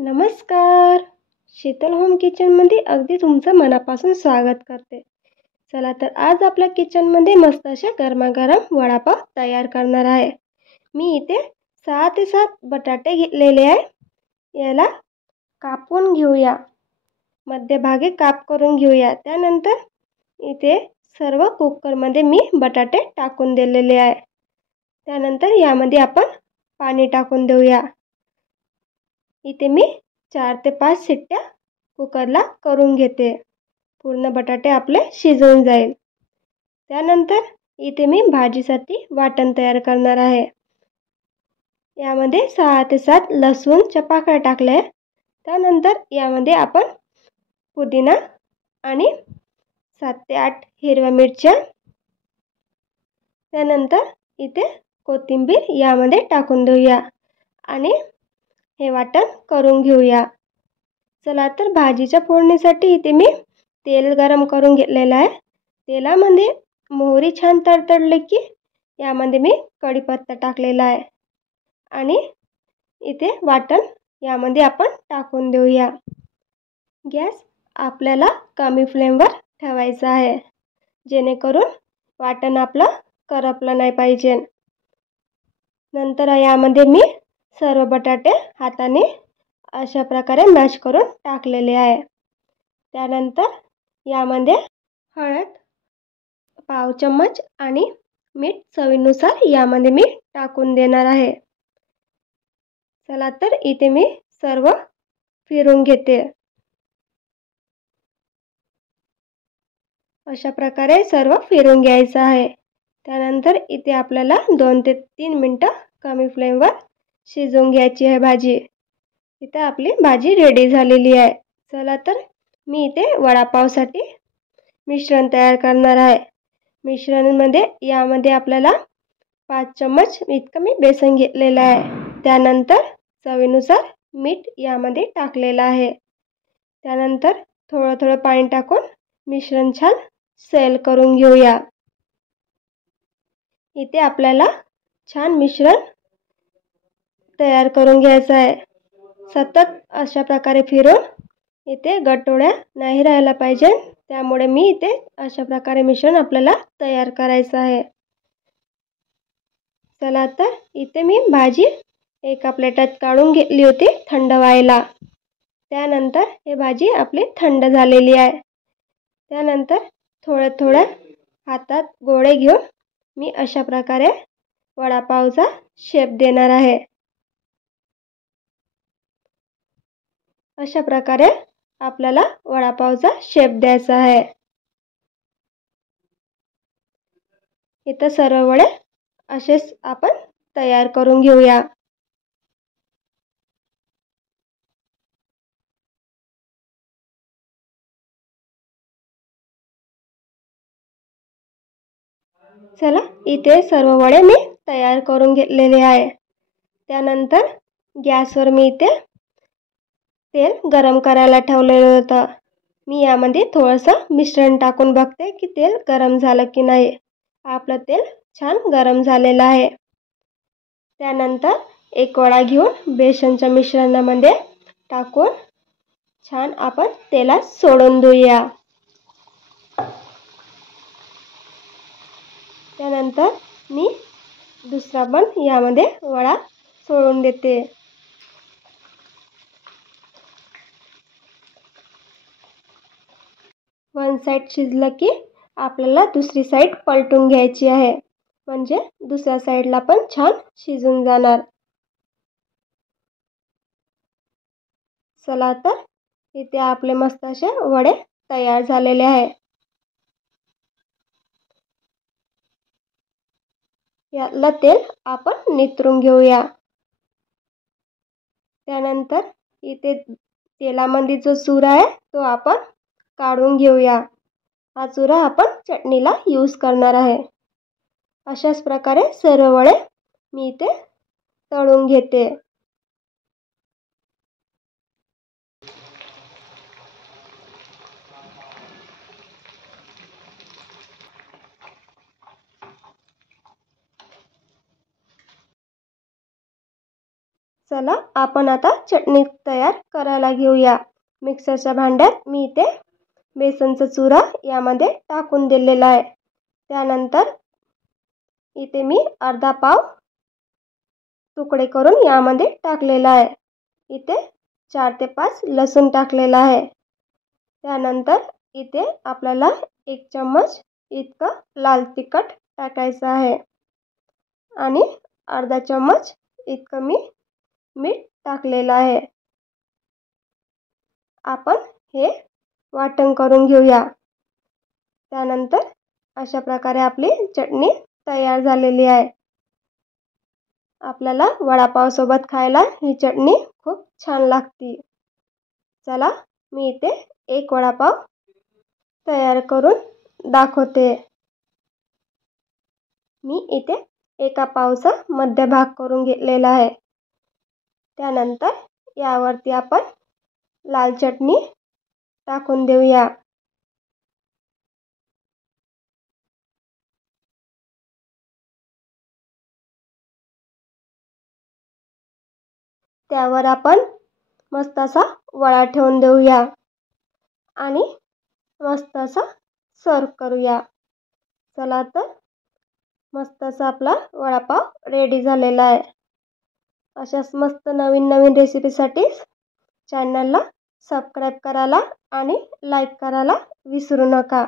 नमस्कार. शीतल होम किचनमध्ये अगदी तुमचं मनापासून स्वागत करते. चला तर आज आपल्या किचनमध्ये मस्त अशा गरमागरम वडापाव तयार करणार आहे. मी इथे 6 ते 7 बटाटे घेतलेले आहे. याला कापून घेऊया. मध्यभागी काप करून घेऊया. त्यानंतर इथे सर्व कुकरमध्ये मी बटाटे टाकून दिलेले आहे. त्यानंतर यामध्ये आपण पाणी टाकून देऊया. इथे मी 4 ते 5 शिट्ट्या कुकरला करून घेते. पूर्ण बटाटे आपले शिजून जाईल. त्यानंतर इथे मी भाजीसाठी वाटण तयार करणार आहे. यामध्ये 6 ते 7 लसूणच्या पाकळ्या टाकल्या. त्यानंतर यामध्ये आपण पुदिना आणि 7 ते 8 हिरव्या मिरच्या, त्यानंतर इथे कोथिंबीर यामध्ये टाकून देऊया आणि हे वाटण करून घेऊया. चला तर भाजीच्या फोडणीसाठी इथे मी तेल गरम करून घेतलेलं आहे. तेलामध्ये मोहरी छान तडतडली की यामध्ये मी कढीपत्ता टाकलेला आहे आणि इथे वाटण यामध्ये आपण टाकून देऊया. गॅस आपल्याला कमी फ्लेमवर ठेवायचा आहे, जेणेकरून वाटण आपलं करपलं नाही पाहिजे. नंतर यामध्ये मी सर्व बटाटे हाताने अशा प्रकारे मॅश करून टाकलेले आहे. त्यानंतर यामध्ये हळद पाव चम्मच आणि मीठ चवीनुसार यामध्ये मी टाकून देणार आहे. चला तर इथे मी सर्व फिरून घेते. अशा प्रकारे सर्व फिरून घ्यायचं आहे. त्यानंतर इथे आपल्याला 2 ते 3 मिनिटं कमी फ्लेमवर शिजवून घ्यायची आहे भाजी. इथे आपली भाजी रेडी झालेली आहे. चला तर मी इथे वडापावसाठी मिश्रण तयार करणार आहे. मिश्रणामध्ये यामध्ये आपल्याला 5 चम्मच इतकं मी बेसन घेतलेलं आहे. त्यानंतर चवीनुसार मीठ यामध्ये टाकलेलं आहे. त्यानंतर थोडं पाणी टाकून मिश्रण छान सैल करून घेऊया. इथे आपल्याला छान मिश्रण तयार करून घ्यायचं आहे. सतत अशा प्रकारे फिरून इथे गठोड्या नाही राहायला पाहिजे. त्यामुळे मी इथे अशा प्रकारे मिश्रण आपल्याला तयार करायचं आहे. चला तर इथे मी भाजी एका प्लेटात काढून घेतली होती थंड व्हायला. त्यानंतर हे भाजी आपली थंड झालेली आहे. त्यानंतर थोड्या हातात गोळे घेऊन मी अशा प्रकारे वडापावचा शेप देणार आहे. अशा प्रकारे आपल्याला वडापावचा शेप द्यायचा आहे. इथं सर्व वडे असेच आपण तयार करून घेऊया. चला इथे सर्व वडे मी तयार करून घेतलेले आहे. त्यानंतर गॅसवर मी इथे तेल गरम करायला ठेवलेलं होतं. मी यामध्ये थोडंसं मिश्रण टाकून बघते की तेल गरम झालं की नाही. आपलं तेल छान गरम झालेलं आहे. त्यानंतर एक वडा घेऊन बेसनच्या मिश्रणामध्ये टाकून छान आपण तेलात सोडून देऊया. त्यानंतर मी दुसरा पण यामध्ये वडा सोडून देते. वन साईड शिजलं की आपल्याला दुसरी साईड पलटून घ्यायची आहे, म्हणजे दुसऱ्या साईडला पण छान शिजून जाणार. चला तर इथे आपले मस्त असे वडे तयार झालेले आहे. यातलं तेल आपण नितरून घेऊया. त्यानंतर इथे तेलामध्ये जो चुरा आहे तो आपण काढून घेऊया. हा चुरा आपण चटणीला यूज करणार आहे. अशाच प्रकारे सर्व वडे मी इथे तळून घेते. चला आपण आता चटणी तयार करायला घेऊया. मिक्सरच्या भांड्यात मी इथे बेसनचा चुरा यामध्ये टाकून दिलेला आहे. त्यानंतर इथे मी अर्धा पाव तुकडे करून यामध्ये टाकलेला आहे. इथे 4 ते 5 लसूण टाकलेला आहे. त्यानंतर इथे आपल्याला 1 चम्मच इतकं लाल तिखट टाकायचं आहे आणि अर्धा चम्मच इतकं मी मीठ टाकलेलं आहे. आपण हे वाटण करून घेऊया. त्यानंतर अशा प्रकारे आपली चटणी तयार झालेली आहे. आपल्याला वडापावसोबत खायला ही चटणी खूप छान लागते. चला मी इथे एक वडापाव तयार करून दाखवते. मी इथे एका पावचा मध्यभाग करून घेतलेला आहे. त्यानंतर यावरती आपण लाल चटणी टाकून देऊया. त्यावर आपण मस्त असा वडा ठेवून देऊया आणि मस्त असा सर्व करूया. चला तर मस्त असा आपला वडापाव रेडी झालेला आहे. अशाच मस्त नवीन नवीन रेसिपीसाठी चॅनलला सबस्क्राईब करायला आणि लाईक करायला विसरू नका.